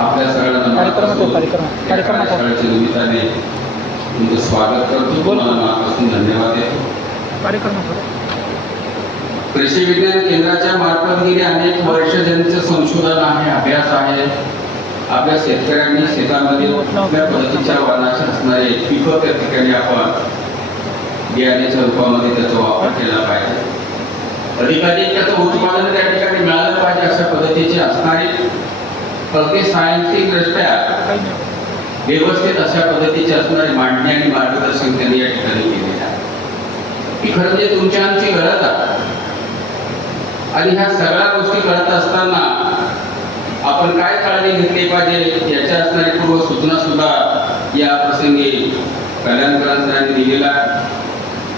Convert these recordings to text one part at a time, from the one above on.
आपल्या सगळ्यांना. कार्यक्रमाच्या निमित्ताने तुमचं स्वागत करतो बोल. तुम्हाला मनापासून धन्यवाद देतो होता. कृषी विज्ञान केंद्राच्या मार्फत गेली अनेक वर्ष ज्यांचं संशोधन आहे अभ्यास आहे आपल्या शेतकऱ्यांनी शेतामध्ये कुठल्या पद्धतीच्या वाहनाचे असणारे पिकं त्या ठिकाणी आपण बियाण्याच्या रूपामध्ये त्याचा वापर केला पाहिजे अधिकाधिक त्याचं उत्पादन त्या ठिकाणी मिळालं पाहिजे अशा पद्धतीचे असणारे अगदी सायन्सिक दृष्ट्या व्यवस्थित अशा पद्धतीची असणारी मांडणी आणि मार्गदर्शन त्यांनी या ठिकाणी केलेलं आहे. ही खरं म्हणजे तुमच्या आमची गरज आहे. आणि ह्या सगळ्या गोष्टी करत असताना आपण काय काळजी घेतली पाहिजे याच्या असणारी पूर्व सूचना सुद्धा या प्रसंगी कल्याणकरांनी दिलेला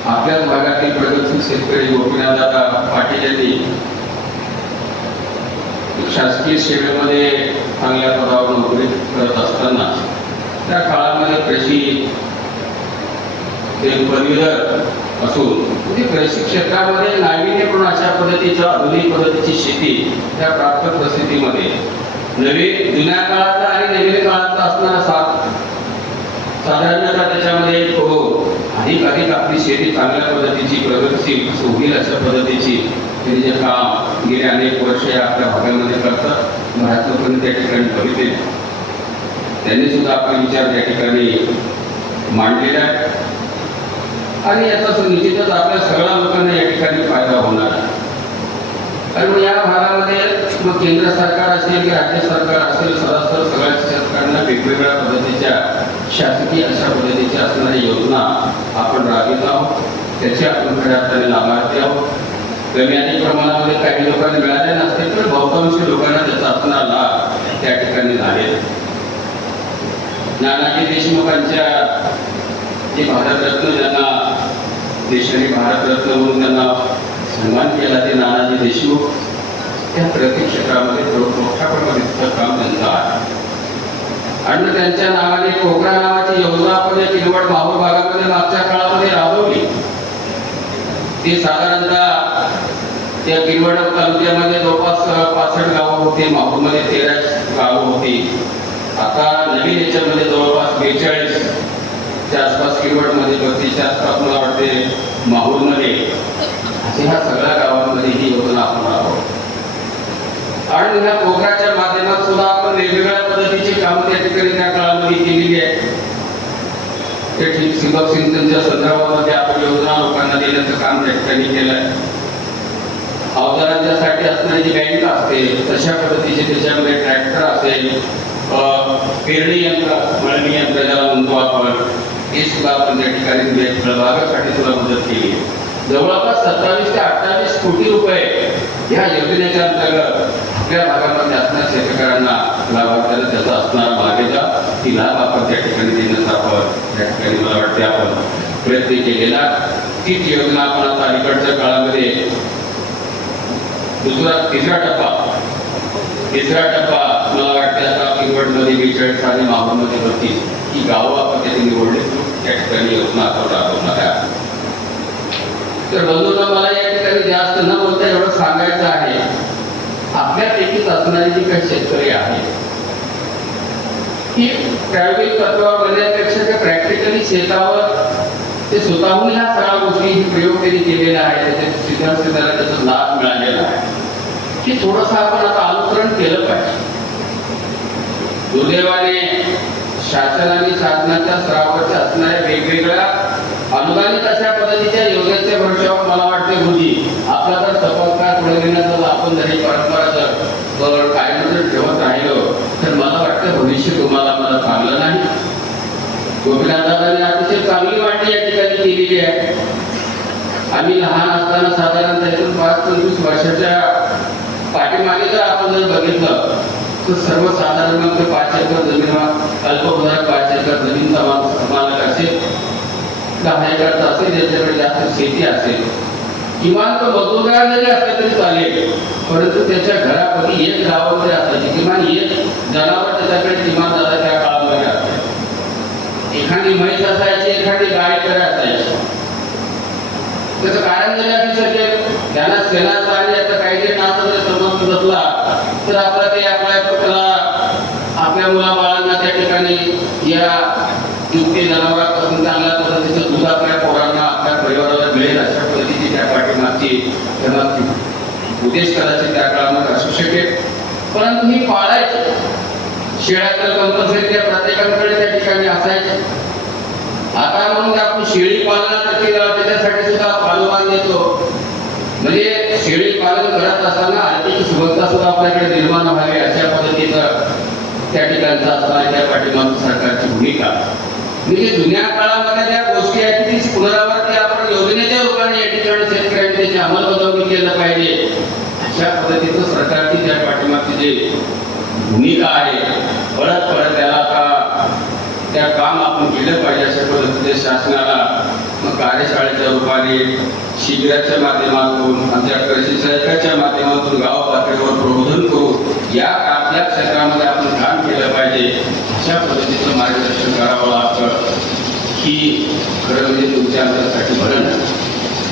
आपल्याच भागातील प्रगतशील शेतकरी गोपीनाथ दादा पाटील यांनी शासकीय सेवेमध्ये चांगल्या पदावर नोकरी करत असताना त्या काळामध्ये कृषी ते पदवीधर असून म्हणजे कृषी क्षेत्रामध्ये नाविन्यपूर्ण अशा पद्धतीचं आधुनिक पद्धतीची शेती त्या प्राप्त परिस्थितीमध्ये नवीन जुन्या काळातला आणि नवीन काळातला असणारा साथ साधारणतः त्याच्यामध्ये तो हो, अधिक अधिक आपली शेती चांगल्या पद्धतीची प्रगतशील होईल अशा पद्धतीची त्यांनी जे काम गेले अनेक वर्ष या आपल्या भागामध्ये करतात महाराष्ट्र त्या ठिकाणी बघितले त्यांनी सुद्धा आपले विचार त्या ठिकाणी मांडलेला आहे. आणि याचा निश्चितच आपल्या सगळ्या लोकांना या ठिकाणी फायदा होणार आहे. कारण मग या भागामध्ये मग केंद्र सरकार असेल की राज्य सरकार असेल सरासर सगळ्या सरकारना वेगवेगळ्या पद्धतीच्या शासकीय अशा पद्धतीच्या असणाऱ्या योजना आपण राबवित आहोत. त्याचे आपण खऱ्या अर्थाने लाभार्थी आहोत. कमी प्रमाणामध्ये काही लोकांना मिळाले नसतील तर बहुतांश लोकांना त्याचा आपला लाभ त्या ठिकाणी झाले नानाजी देशमुखांच्या जे भारतरत्न ज्यांना देशाने भारतरत्न म्हणून त्यांना सन्मान केला ते नानाजी देशमुख त्या प्रत्येक क्षेत्रामध्ये मोठ्या प्रमाणात काम त्यांचं आहे. आणि त्यांच्या नावाने कोकणा नावाची योजना आपण या किनवट माहूर भागामध्ये मागच्या काळामध्ये राबवली. ते साधारणतः त्या किनवट तालुक्यामध्ये जवळपास पासष्ट गावं होती माहूरमध्ये तेरा गावं होती. आता नवीन याच्यामध्ये जवळपास बेचाळीस च्या आसपास किनवटमध्ये बत्तीसच्या आसपास मला वाटते माहूरमध्ये. असे ह्या सगळ्या गावांमध्ये ही योजना आपण आहोत. आणि ह्या कोकणाच्या माध्यमात सुद्धा आपण वेगवेगळ्या पद्धतीची कामं त्या ठिकाणी त्या काळामध्ये केलेली आहे ते ठीक ठिबक सिंचनच्या संदर्भामध्ये आपण योजना लोकांना देण्याचं काम त्या ठिकाणी केलं आहे अवजारांच्यासाठी असणारी जी बँक असते तशा पद्धतीचे त्याच्यामध्ये ट्रॅक्टर असेल पेरणी यंत्र मळणी यंत्र ज्याला म्हणतो आपण हे सुद्धा आपण त्या ठिकाणी म्हणजे फळबागासाठी सुद्धा मदत केली आहे. जवळपास सत्तावीस ते अठ्ठावीस कोटी रुपये ह्या योजनेच्या अंतर्गत आपल्या भागामध्ये असणाऱ्या शेतकऱ्यांना लाभार्थ्याला त्याचा असणारा मागेचा ती लाभ आपण त्या ठिकाणी देण्याचा आपण त्या ठिकाणी मला वाटते आपण प्रयत्न केलेला तीच योजना आपण आता अलीकडच्या काळामध्ये दुसरा तिसरा टप्पा. तिसरा टप्पा मला वाटतं आता किनवटमध्ये बेचाळीस आणि माहूरमध्ये बत्तीस ही गावं आपण त्याची निवडले त्या ठिकाणी योजना आपण राबवणार आहे. तर बंधूंना मला या ठिकाणी जास्त न बोलता एवढं सांगायचं आहे. आपल्यापैकीच असणारी जी काही शेतकरी आहे की ट्रॅव्हलिंग तत्वावर बनण्यापेक्षा त्या प्रॅक्टिकली शेतावर ते स्वतःहून ह्या सगळ्या गोष्टी प्रयोग त्यांनी केलेला आहे त्याचे सिद्धांत त्याला त्याचा लाभ मिळालेला आहे. की थोडंसं आपण आता अनुकरण केलं पाहिजे. दुर्दैवाने शासन आणि शासनाच्या स्तरावरच्या असणाऱ्या वेगवेगळ्या अनुदानित अशा पद्धतीच्या योजनेच्या भविष्यावर मला वाटते होती आपला जर सफलता पुढे घेण्याचा आपण जरी परंपरा जर जर कायम जर ठेवत राहिलो तर मला वाटतं भविष्य तुम्हाला मला चांगलं नाही. गोपीनाथ अतिशय चांगली वाटणी या ठिकाणी केलेली आहे. आम्ही लहान असताना साधारण त्यातून पाच पंचवीस वर्षाच्या पाठीमागे जर आपण जर बघितलं तर सर्वसाधारण पाच एकर जमीन अल्पभूधारक पाच एकर जमीन मालक असेल. दहा एकरचा असेल ज्याच्याकडे जास्त शेती असेल. किमान तो मजूरदार जरी असला तरी चालेल परंतु त्याच्या घरापती एक गावामध्ये असायची किमान एक जनावर त्याच्याकडे किमान दादा त्या काळामध्ये असायचे एखादी म्हैस असायची एखादी गाय तर असायची. त्याचं कारण जरी असू शकेल त्याला सेनाचा आणि याचा काही नाता जर संबंध जपला तर आपला ते आपल्या त्याला आपल्या या युक्ती जनावरांपासून चांगल्या पद्धतीचं दूध आपल्या पोरांना आपल्या परिवाराला मिळेल अशा पद्धतीची त्या पाठीमागची त्यांना उद्देश कदाचित त्या काळामध्ये असू शकेल. परंतु ही पाळायची. शेळ्या कंपल्सरी त्या प्रत्येकाकडे त्या ठिकाणी असायचे. आता म्हणून आपण शेळी पालन त्याच्यासाठी सुद्धा पालवान देतो म्हणजे शेळी पालन करत असताना सुद्धा आपल्याकडे निर्माण व्हावी अशा पद्धतीचं त्या ठिकाणचा असणारी त्या पाठीमागची सरकारची भूमिका. म्हणजे जुन्या काळामध्ये ज्या गोष्टी आहेत ती पुनरावृत्ती आपण योजनेच्या रूपाने या ठिकाणी शेतकऱ्यांनी त्याची अंमलबजावणी केलं पाहिजे. अशा पद्धतीचं सरकारची त्या पाठीमागची जे भूमिका आहे परत परत त्याला आता त्या काम आपण केलं पाहिजे अशा पद्धतीने शासनाला कार्यशाळेच्या रूपाने शिबिराच्या माध्यमातून आमच्या कृषी सहकाच्या माध्यमातून गाव पातळीवर प्रबोधन करू या आपल्या क्षेत्रामध्ये आपण काम केलं पाहिजे अशा पद्धतीचं मार्गदर्शन करावं लागतं. ही खरं म्हणजे तुमच्या आमच्यासाठी भरण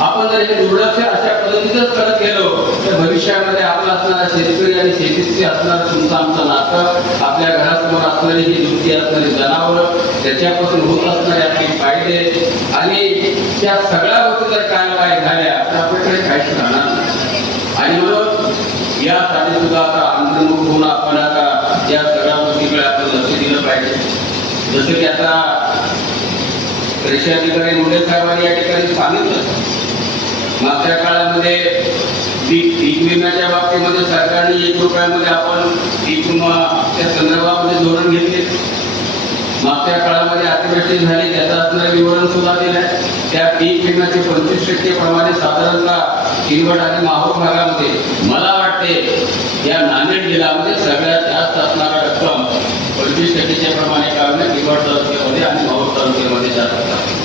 आपण जर हे दुर्लक्ष अशा पद्धतीचंच करत गेलो तर भविष्यामध्ये आपला असणारा शेतकरी आणि शेतीशी असणारं तुमचं आमचं नातं आपल्या घरासमोर असणारी ही दुःखी असणारी जनावरं त्याच्यापासून होत असणारे आपले फायदे आणि त्या सगळ्या गोष्टी जर काय काय झाल्या तर आपल्याकडे काहीच राहणार आणि म्हणून यासाठी सुद्धा आता अंतर्मुख होऊन आपण आता या सगळ्या गोष्टीकडे आपण लक्ष दिलं पाहिजे. जसं की आता कृषी अधिकारी मुंडे साहेबांनी या ठिकाणी सांगितलं. मागच्या काळामध्ये पीक पीक विम्याच्या बाबतीमध्ये सरकारने एक रुपयामध्ये आपण पीक विमा त्या संदर्भामध्ये धोरण घेतले मागच्या काळामध्ये अतिवृष्टी झाली त्याचं असणारं विवरण सुद्धा दिलंय त्या पीक विम्याचे पंचवीस टक्के प्रमाणे साधारणतः किनवट आणि माहूर भागामध्ये मला वाटते या नांदेड जिल्ह्यामध्ये सगळ्यात जास्त असणारा रक्कम पंचवीस टक्केच्या प्रमाणे काढणे किनवट तालुक्यामध्ये आणि माहूर तालुक्यामध्ये जात आहे.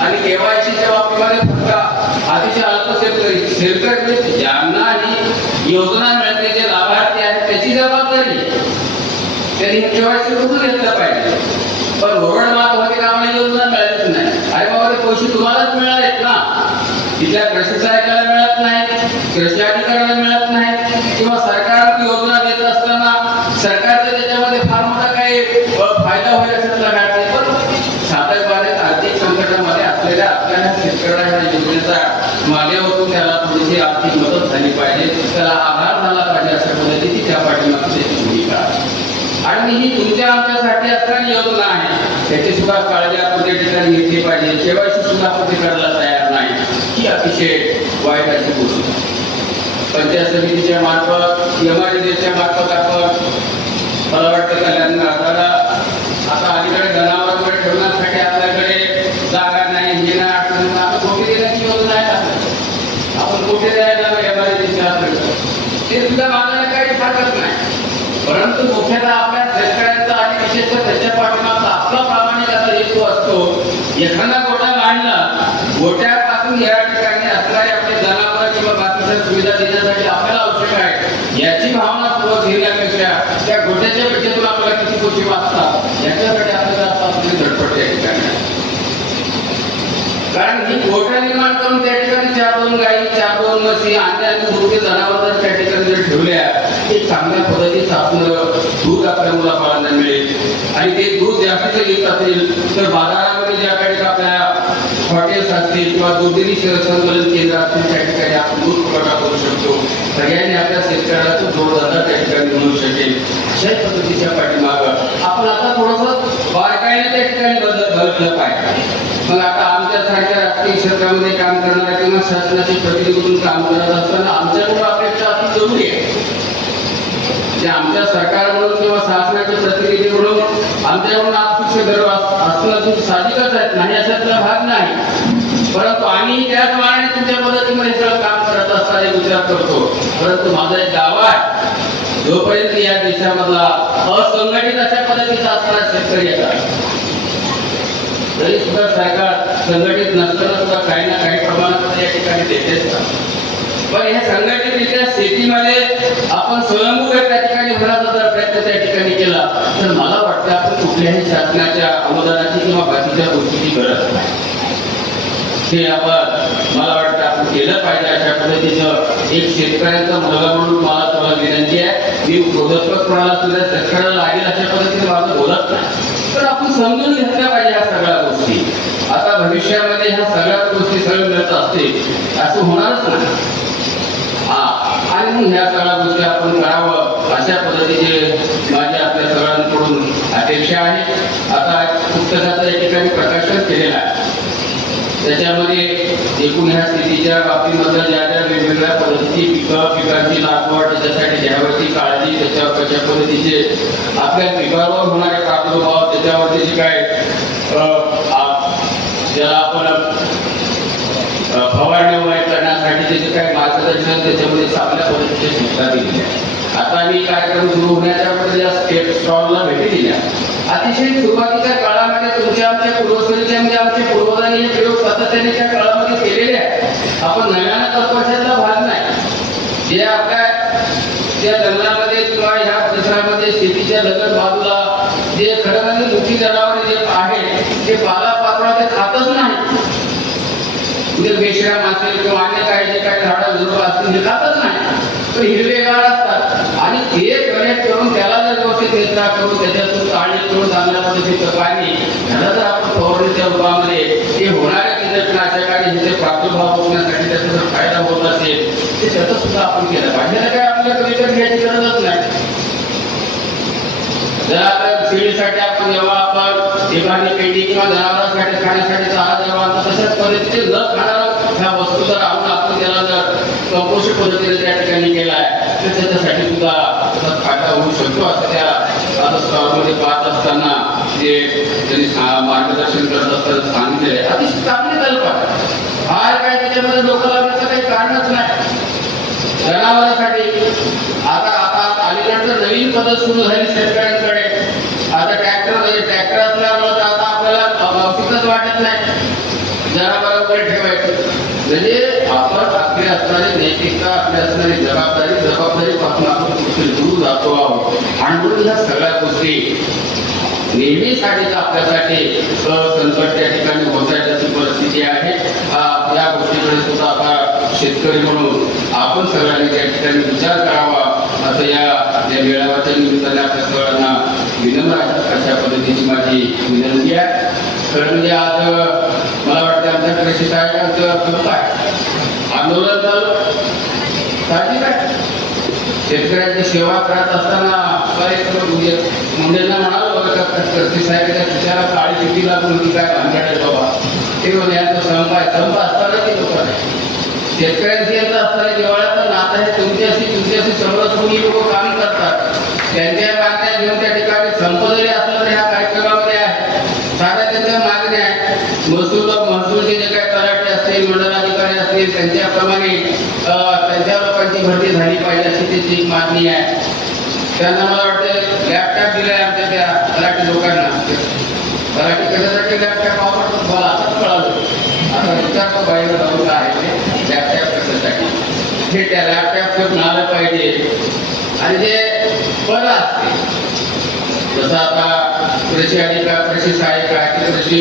आणि केवायसीच्या बाबतीमध्ये फक्त अतिशय अल्प शेतकरी शेतकरी म्हणजे ज्यांना ही योजना मिळते जे लाभार्थी आहेत त्याची जबाबदारी त्यांनी केवायसी करून घेतलं पाहिजे? पण ओरड मात होते का आम्हाला योजना मिळालीच नाही? अरे बाबा ते पैसे तुम्हालाच मिळालेत ना. तिथल्या कृषी सहाय्यकाला मिळत नाही कृषी अधिकाऱ्याला मिळत नाही किंवा सरकार योजना देत असताना सरकारचा त्याच्यामध्ये फार मोठा काही अ, फायदा होईल असं तुला वाटते पण साधकबाने आर्थिक संकटामध्ये असलेल्या आपल्या शेतकऱ्याला या योजनेचा मागे होतो त्याला थोडीशी आर्थिक मदत झाली पाहिजे त्याला आधार झाला पाहिजे अशा पद्धतीची त्या पाठीमागची त्याची भूमिका आहे. आणि ही तुमच्या आमच्यासाठी असणारी योजना आहे त्याची सुद्धा काळजी आपण ठिकाणी घेतली पाहिजे. केवायसी सुद्धा आपण करायला तयार नाही. ही अतिशय वाईट अशी गोष्ट पंचायत समितीच्या मार्फत एमआरडीच्या मार्फत आपण मला वाटतं कल्याण आता आता अलीकडे जनावरांकडे ठेवण्यासाठी आपल्याकडे जागा नाही हे नाही अडचण नाही. आपण कोटी देण्याची योजना आहे आपल्याकडे. आपण कोटी द्यायला एमआरडीच्या ते सुद्धा मागायला काही हरकत नाही परंतु मुख्यतः आपल्या शेतकऱ्यांचा आणि विशेषतः त्याच्या पाठीमागचा आपला प्रामाणिकता हेतू असतो एखादा गोटा मांडला गोट्यापासून या ठिकाणी असणारे आपले जनावर किंवा बाकीच्या सुविधा देण्यासाठी आपल्याला आवश्यक आहे. याची भावना सोबत घेण्यापेक्षा त्या गोट्याच्या पेक्षेतून आपल्याला किती गोष्टी वाचतात याच्यासाठी आपल्याला आपली धडपड त्या ठिकाणी कारण ही गोठा निर्माण करून त्या ठिकाणी चार दोन गायी चार दोन म्हशी आणि आणि जनावर जर त्या ठिकाणी जर ठेवल्या ते चांगल्या पद्धतीचं आपलं दूध आपल्या मुलाबाळांना मिळेल आणि ते दूध जास्तीचं येत असेल तर बाजारामध्ये ज्या काही आपल्या हॉटेल्स असतील किंवा दुधनी संकलन केंद्र असतील त्या ठिकाणी आपण दूध पुरवठा करू शकतो. सगळ्यांनी आपल्या शेतकऱ्याला तो जोडधंदा त्या ठिकाणी मिळू शकेल. अशा पद्धतीच्या पाठीमाग आपण आता थोडंसं बारकाईने त्या ठिकाणी बदल घडलं पाहिजे. मग आता आमच्यासारख्या राजकीय क्षेत्रामध्ये काम करणाऱ्या किंवा शासनाचे प्रतिनिधी म्हणून काम करत असताना आमच्याकडून अपेक्षा अति जरुरी आहे. जे आमच्या सरकार म्हणून किंवा शासनाचे प्रतिनिधी म्हणून आमच्याकडून अपेक्षा गर्व असणं तुमची साहजिकच आहेत. नाही अशातला भाग नाही. परंतु आम्ही त्याच मानाने तुमच्या मदतीमध्ये सगळं काम करत असताना विचार करतो. परंतु माझा एक दावा आहे. जोपर्यंत या देशामधला असंघटित अशा पद्धतीचा असणारा शेतकरी येतात तरी सुद्धा सरकार संघटित नसताना सुद्धा काही ना काही प्रमाणात या ठिकाणी देतेच पण ह्या संघटनेच्या शेतीमध्ये आपण स्वयंभू त्या ठिकाणी होण्याचा जर प्रयत्न त्या ठिकाणी केला. तर मला वाटतं आपण कुठल्याही शासनाच्या अनुदानाची किंवा बाकीच्या गोष्टीची गरज नाही. हे आपण मला वाटतं आपण केलं पाहिजे अशा पद्धतीचं. एक शेतकऱ्यांचा मुलगा म्हणून मला तुम्हाला विनंती आहे. मी बोधत्मक कोणाला सुद्धा सरकारला लागेल अशा पद्धतीने माझं बोलत नाही. तर आपण समजून घेतल्या पाहिजे ह्या सगळ्या गोष्टी. आता भविष्यामध्ये ह्या सगळ्या गोष्टी सगळं मिळत असतील असं होणारच नाही. आणि ह्या सगळ्या गोष्टी आपण करावं अशा पद्धतीचे माझी आपल्या सगळ्यांकडून अपेक्षा आहे. आता पुस्तकाचं या ठिकाणी प्रकाशन केलेलं आहे. त्याच्यामध्ये एकूण ह्या शेतीच्या बाबतीमधल्या ज्या ज्या वेगवेगळ्या पद्धतीची पिकं पिकांची लागवड त्याच्यासाठी घ्यावयाची काळजी त्याच्यावर कशा पद्धतीचे आपल्या पिकावर होणारे प्रादुर्भाव त्याच्यावरती जे काय ज्याला आपण फवारणी वगैरे करण्यासाठी त्याचे काय मार्गदर्शन त्याच्यामध्ये चांगल्या पद्धतीने सूचना दिलेल्या आता मी कार्यक्रम सुरू होण्याच्या अगोदर या स्टेट स्टॉलला भेटी दिल्या. अतिशय सुरुवातीच्या काळामध्ये तुमच्या आमच्या पूर्वसरीच्या म्हणजे आमच्या पूर्वजांनी हे प्रयोग सातत्याने त्या काळामध्ये केलेले आहेत. आपण नव्यानं तपशाचा भाग नाही. जे आपल्या त्या जंगलामध्ये किंवा ह्या परिसरामध्ये शेतीच्या लगत बाजूला जे खरं म्हणजे मुठी जनावर जे आहेत ते पाला पाचोळा ते खातच नाही म्हणजे बेश्राम असेल किंवा अन्य झाडं झुडपं असतील हे खातच नाही तर हिरवेगार असतात. आणि ते कनेक्ट करून त्याला जर व्यवस्थित निद्रा करून त्याच्यातून काळजी करून चांगल्या पद्धतीचं पाणी ह्याला जर आपण फवारणीच्या रूपामध्ये ते होणाऱ्या कीटकनाशक आणि ह्याचे प्रादुर्भाव होण्यासाठी त्याचा जर फायदा होत असेल ते त्याचं सुद्धा आपण केलं पाहिजे. ह्याला काय आपल्याला विकत घ्यायची गरजच नाही. जर आपल्या शेळीसाठी आपण जेव्हा आपण एखादी पेटी किंवा जनावरांसाठी खाण्यासाठी चारा द्यावा तशा तशाच पद्धतीने न खाणारा ह्या वस्तू जर आपण आपण त्याला जर कंपोस्ट पद्धतीने त्या ठिकाणी केला आहे तर त्याच्यासाठी सुद्धा त्याचा फायदा होऊ शकतो असं त्या आता स्टॉलमध्ये पाहत असताना जे त्यांनी मार्गदर्शन करत असताना सांगितले अतिशय चांगली कल्पना बाहेर काय त्याच्यामध्ये डोकं लावण्याचं काही कारणच नाही. जनावरांसाठी. आता आता अलीकडचं नवीन पद्धत सुरू झाली शेतकऱ्यांकडे आता ट्रॅक्टर ट्रॅक्टर असल्यामुळे तर आता आपल्याला औषधच वाटत नाही. जनावर वगैरे ठेवायचं. म्हणजे आपण आपली असणारी नैतिकता आपली असणारी जबाबदारी जबाबदारी पासून आपण कुठे दूर जातो आहोत. आणि म्हणून ह्या सगळ्या गोष्टी. नेहमीसाठीच आपल्यासाठी संकट त्या ठिकाणी होत आहे परिस्थिती आहे. या गोष्टीकडे सुद्धा आता शेतकरी म्हणून आपण सगळ्यांनी त्या ठिकाणी विचार करावा. असं या या मेळाव्याच्या निमित्ताने आपल्या सगळ्यांना विनम्र अशा पद्धतीची माझी विनंती आहे. खरं म्हणजे आज मला वाटतं आमच्या कृषी सहाय्यकांचं सुरू आहे आंदोलन चालू आहे. साहजिक आहे. शेतकऱ्यांची सेवा करत असताना बरेच लोक म्हणजे मुंडेंना म्हणालो बरं का कृषी साहेबांच्या खिशाला काळी चिठी लागून होती काय भानगड आहे बाबा. ते म्हणे यांचा संप आहे. संप असताना ते लोक आहे शेतकऱ्यांची यांचं असताना जिव्हाळ्याचं नातं आहे तुमच्याशी तुमच्याशी समरस होऊन ही लोक काम करतात. त्यांच्या मागण्या घेऊन त्या ठिकाणी संप जरी असलं तरी ह्या कार्यक्रमामध्ये आहे साध्या त्यांच्या मागण्या आहे महसूल महसूलचे जे काही तलाठी असतील मंडलाधिकारी असतील त्यांच्याप्रमाणे त्यांच्या लोकांची भरती झाली पाहिजे अशी त्याची एक मागणी आहे. त्यांना मला वाटतं लॅपटॉप दिलाय आमच्या त्या तलाठी लोकांना. तलाठी कशासाठी लॅपटॉप वापर मला आताच कळालं. आता विचारतो बाहेर जाऊन आहे ते लॅपटॉप कशासाठी? हे त्या लॅपटॉपचं मिळालं पाहिजे. आणि जे बरं असते जसं आता कृषी अधिकारी कृषी सहाय्यक आहे की कृषी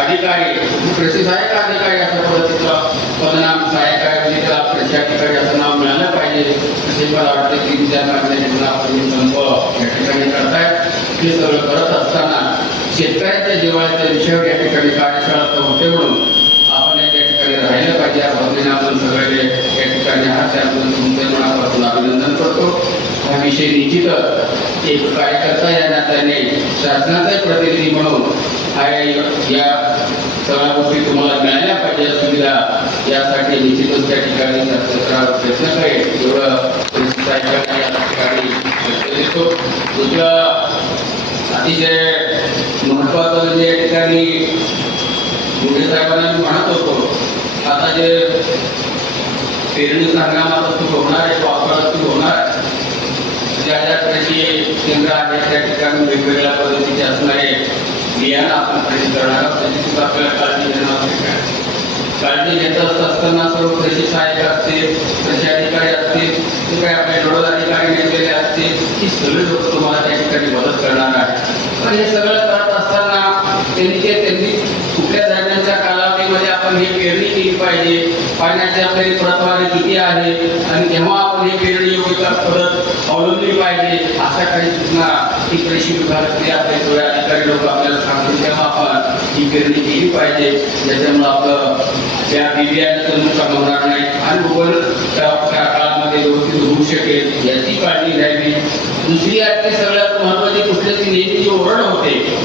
अधिकारी कृषी सहाय्यक अधिकारी अशा पद्धतीचं पदनाम सहाय्यक आहे म्हणजे त्याला कृषी अधिकारी असं नाव मिळालं पाहिजे. असे मला वाटतं की त्या मागण्या आपण संप या ठिकाणी करतायत. हे सगळं करत असताना शेतकऱ्यांच्या जिव्हाळ्याच्या विषयावर या ठिकाणी कार्यशाळा होते म्हणून आपण या त्या ठिकाणी राहिलं पाहिजे. या भावनेने आपण सगळे या ठिकाणी आहात मनापासून अभिनंदन करतो. हा विषय निश्चितच एक कार्यकर्ता या नात्याने शासनाचा प्रतिनिधी म्हणून हा या- या तुम्हाला मिळाल्या पाहिजे सुविधा यासाठी निश्चितच त्या ठिकाणी सरकार प्रयत्न करेल. एवढं परिस्थिती या ठिकाणी देतो दुसरं अतिशय महत्वाचं म्हणजे या ठिकाणी मुंडे साहेबांना मी म्हणत होतो. आता जे पेरणी संग्रामात सुरू होणार आहे वापरात सुरू होणार आहे. ज्या ज्या कृषी केंद्र आहेत त्या ठिकाणी वेगवेगळ्या पद्धतीचे असणारे बियाणं आपण खरेदी करणार आहोत त्याची सुद्धा आपल्याला काळजी घेणं आवश्यक आहे. काळजी घेत असताना सर्व कृषी सहाय्यक असतील कृषी अधिकारी असतील ते काही आपले नोडल अधिकारी नेमलेले असतील ही सगळी लोक तुम्हाला त्या ठिकाणी मदत करणार आहे. पण हे सगळं करत असताना त्यांनी जे त्यांनी कुठल्या आपण ही पेरणी केली पाहिजे. पाण्याची आपल्याला प्रतवारी किती आहे? आणि तेव्हा आपण हे पेरणी योग्य परत अवलंबली पाहिजे? अशा काही सूचना ही कृषी विभागातले आपले थोडे अधिकारी लोक आपल्याला सांगतील तेव्हा आपण ही पेरणी केली पाहिजे. ज्याच्यामुळे आपलं त्या बिबियाचं नुकसान होणार नाही. आणि उगवण त्या काळामध्ये व्यवस्थित होऊ शकेल याची काळजी घ्यावी. दुसरी आहे सगळ्यात महत्वाची कुठली ती नेहमी जी ओरड होते.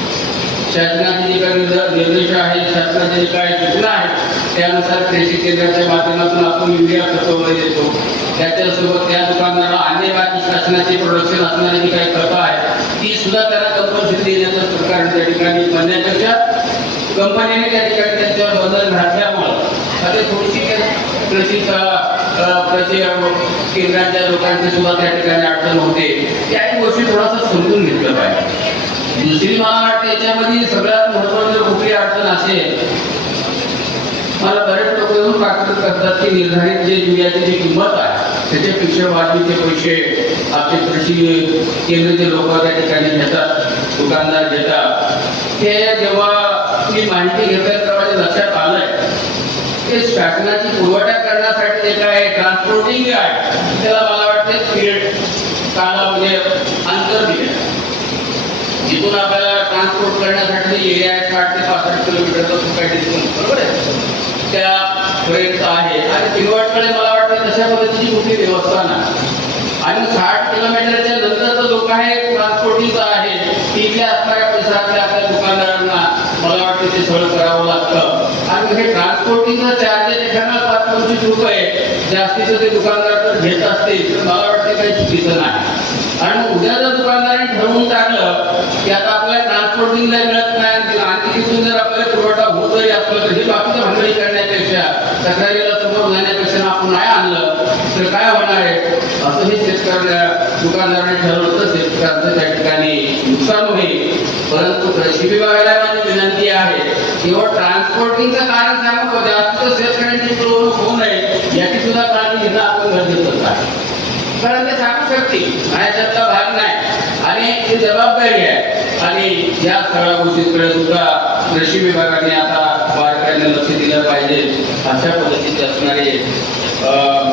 शासनाचे जे काही निर्देश आहेत शासनाचे जे काही सूचना आहेत त्यानुसार कृषी केंद्राच्या माध्यमातून आपण युरिया खत देतो. त्याच्यासोबत त्या दुकानदाराला अन्य बाकी शासनाचे प्रोडक्शन असणारी जी काही खतं आहेत ती सुद्धा त्याला कंपल्सरी देण्याचं सरकार त्या ठिकाणी म्हणण्यापेक्षा कंपन्याने त्या ठिकाणी त्यांच्यावर बंधन घातल्यामुळं आता थोडीशी कृषीचा कृषी केंद्राच्या लोकांची सुद्धा त्या ठिकाणी अडचण होते. याही गोष्टी थोडासा समजून घेतलं पाहिजे. दुसरी मला याच्यामध्ये सगळ्यात महत्वाची कुठली अडचण असेल मला बरेच लोक येऊन प्राकृत करतात की निर्धारित जे युरियाची जी किंमत आहे त्याच्यापेक्षा वाजवीचे पैसे आपले कृषी केंद्राचे लोक त्या ठिकाणी घेतात दुकानदार घेतात. ते जेव्हा मी माहिती घेतात तेव्हा ते लक्षात आलंय ते शासनाची पुरवठा करण्यासाठी जे काय ट्रान्सपोर्टिंग आहे त्याला मला वाटते पिरियड काला म्हणजे जिथून आपल्याला ट्रान्सपोर्ट करण्यासाठी एरिया आहे साठ ते पासष्ट किलोमीटरचा तो काही बरोबर आहे? त्या पर्यंत आहे. आणि किनवटकडे मला वाटतं तशा पद्धतीची कुठली व्यवस्था नाही. आणि साठ किलोमीटरच्या नंतरचं जो काही ट्रान्सपोर्टिंगचं आहे. तिथल्या असणाऱ्या परिसरातल्या आपल्या दुकानदारांना. मला वाटतं ते सगळं करावं लागतं. आणि हे पंचवीस रुपये जास्तीचं ते दुकानदार जर घेत असतील. तर मला वाटतं काही चुकीचं नाही. आणि उद्या जर दुकानदाराने ठरवून टाकलं की आता आपल्याला ट्रान्सपोर्टिंगला मिळत नाही आणखी तिथून जर आपल्याला पुरवठा होतही असलं तर हे बाकीचं भांडणी करण्यापेक्षा तक्रारीला समोर जाण्यापेक्षा आपण नाही आणलं तर काय होणार आहे? असं हे शेतकऱ्या दुकानदाराने ठरवलं तर त्या ठिकाणी नुकसान होईल परंतु कृषी विभागाला माझी विनंती आहे केवळ ट्रान्सपोर्टिंगचं कारण सांगू जास्त शेतकऱ्यांची पिळवणूक होऊ नये याची सुद्धा काळजी घेणं आपण गरजेचं आहे. कारण ते सांगू शकतील माझ्यातला भाग नाही. आणि ती जबाबदारी आहे. आणि या सगळ्या गोष्टींकडे सुद्धा कृषी विभागाने आता बारकाईने लक्ष दिलं पाहिजे अशा पद्धतीचे असणारे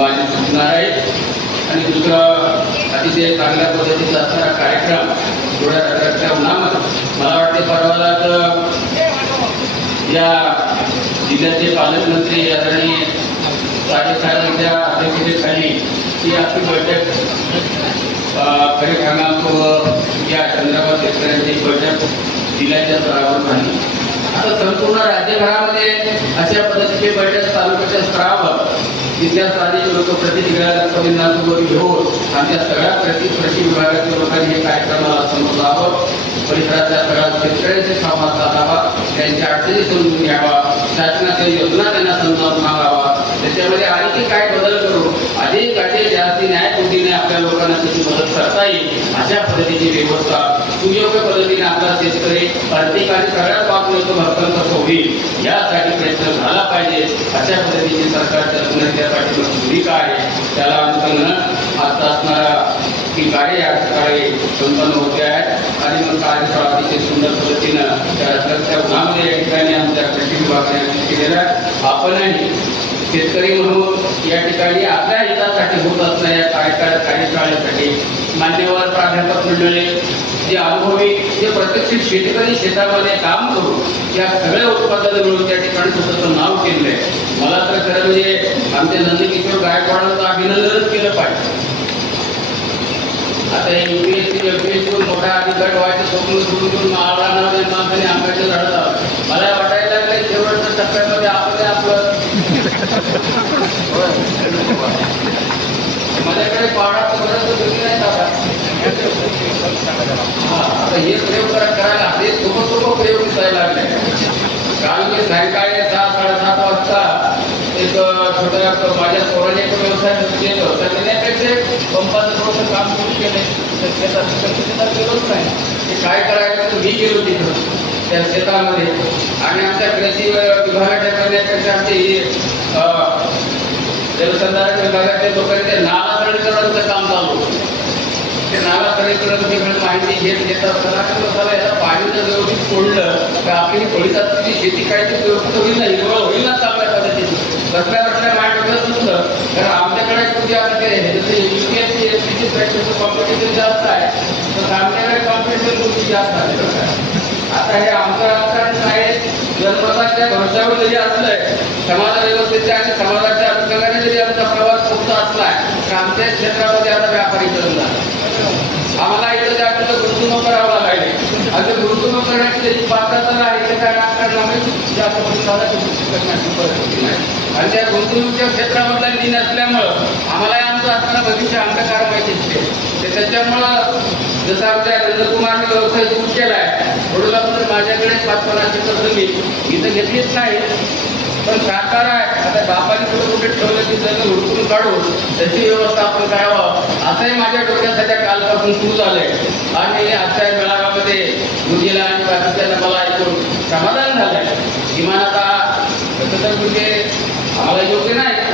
माझी सूचना आहेत आणि दुसरं अतिशय चांगल्या पद्धतीचा असणारा कार्यक्रम थोड्या रगडच्या उन्हामध्ये. मला वाटते परवाला तर या जिल्ह्याचे पालकमंत्री आदरणीय साहेबांच्या अध्यक्षतेखाली ही आपली बैठक खरीप हंगाम या संदर्भात शेतकऱ्यांची बैठक जिल्ह्याच्या स्तरावर झाली. आता संपूर्ण राज्यभरामध्ये अशा पद्धतीची बैठक तालुक्याच्या स्तरावर तिथल्या स्थानिक लोकप्रतिनिधींसोबत घेऊन. आमच्या सगळ्या प्रति कृषी विभागाच्या लोकांनी हे कार्यक्रमाला समोर लावावं परिसरातल्या सगळ्या शेतकऱ्यांशी संवाद साधावा त्यांच्या अडचणी समजून घ्यावा शासनाच्या योजना त्यांना समजावून सांगावा. त्याच्यामध्ये आणखी काय बदल करू? अधिक अधिक जास्ती न्यायपूर्तीने आपल्या लोकांना त्याची मदत करता येईल अशा पद्धतीची व्यवस्था सुयोग्य पद्धतीने आपला शेतकरी आर्थिक सगळ्या सगळ्याच बाबतीत कसं होईल यासाठी प्रयत्न झाला पाहिजे. अशा पद्धतीची सरकारच्या त्या पाठीमागची भूमिका आहे? त्याला अनुषंगानं आता असणारा की कार्य या ठिकाणी संपन्न होते आहेत आणि मग कार्यस्थळ अतिशय सुंदर पद्धतीनं त्या रस्त्याच्या उन्हामध्ये या ठिकाणी आमच्या कृषी विभागाने केलेलं आहे. आपणही शेतकरी म्हणून या ठिकाणी आपल्या हितासाठी होत असणाऱ्या कार्यकाळ कार्यशाळेसाठी मान्यवर प्राध्यापक मंडळी जे अनुभवी जे प्रत्यक्ष शेतकरी शेतामध्ये काम करून या सगळ्या उत्पादन मिळून त्या ठिकाणी स्वतःचं नाव केलेलं आहे. मला तर खरं म्हणजे आमच्या नंदकिशोर गायकवाडांचं अभिनंदनच केलं पाहिजे. आता U P S C M P S C मोठा अधिकारी व्हायचं स्वप्न सुरू करून माणसाने आंब्याचं झाड मला वाटायला लागलं शेवटच्या टप्प्यामध्ये आपलं आपलं माझ्याकडे पावडा तर तुम्ही नाही दादा आता हे प्रयोग करा करायला हे सोपं सोपं प्रयोग दिसायला लागले. काल मी सायंकाळी सहा साडेसात वाजता एक छोट्या माझ्या पोराने एक व्यवसाय केलं तर त्याच्यापेक्षा पंपाचं थोडंसं काम सुरू केलं. तर शेतात तिकडच्या शेतात गेलोच नाही. ते काय करायचं तर मी गेलो तिथं त्या शेतामध्ये. आणि आमच्या कृषी विभागाच्या करण्यापेक्षा आमचे हे जलसंधारण विभागाच्या लोकांचे ते नाला करण्याचं काम चालू ते नाला सरळीकरण तिकडे माहिती घेत घेत असताना काय याला पाणी जर व्यवस्थित सोडलं तर आपली फळीताची शेती काय ती व्यवस्थित होईल ना हिरवळ होईल ना चांगल्या पद्धतीने. रस्त्या रस्त्या माझ्याकडे तुमचं कारण आमच्याकडे कुठे आता काय आहे, जसं युपीएससी एसपीची प्रॅक्टिस कॉम्पिटिशन जास्त आहे तर आमच्याकडे कॉम्पिटिशन गोष्टी जास्त आहे. आता हे आमचं राजकारण काय आहे? जनमताच्या भरोश्यावर जरी असलंय समाज व्यवस्थेच्या आणि समाजाच्या अनुषंगाने जरी आमचा प्रवास होत असला तर आमच्या क्षेत्रामध्ये आता व्यापारी करून आम्हाला इथं त्या आपल्याला गुंतवणूक करावं लागायची आणि ते गुंतवणूक करण्याची त्याची पात्रता नाही ते काय राजकारणामुळे जास्त प्रतिसादाची करण्याची परिस्थिती नाही. आणि त्या गुंतवणुकीच्या क्षेत्रामधला मी असल्यामुळं आम्हाला आमचं असताना भविष्य अंधकार माहिती असते त्याच्यामुळं जसं आमच्या नंदकुमारने व्यवसाय सुरू केला आहे वडिलांमध्ये माझ्याकडे पाच पन्नास कर्ज मी इथं घेतलीच नाही. पण साकार आहे. आता बापाने कुठे कुठे ठेवलं की जमीन हुडकून काढून त्याची व्यवस्था आपण करावं. असंही माझ्या डोक्यात सध्या कालपासून सुरू झालंय. आणि आजच्या मेळाव्यामध्ये मुलीला आणि बाकीच्यांना मला ऐकून समाधान झालंय. किमान आता तसं तर म्हणजे आम्हाला योग्य नाही.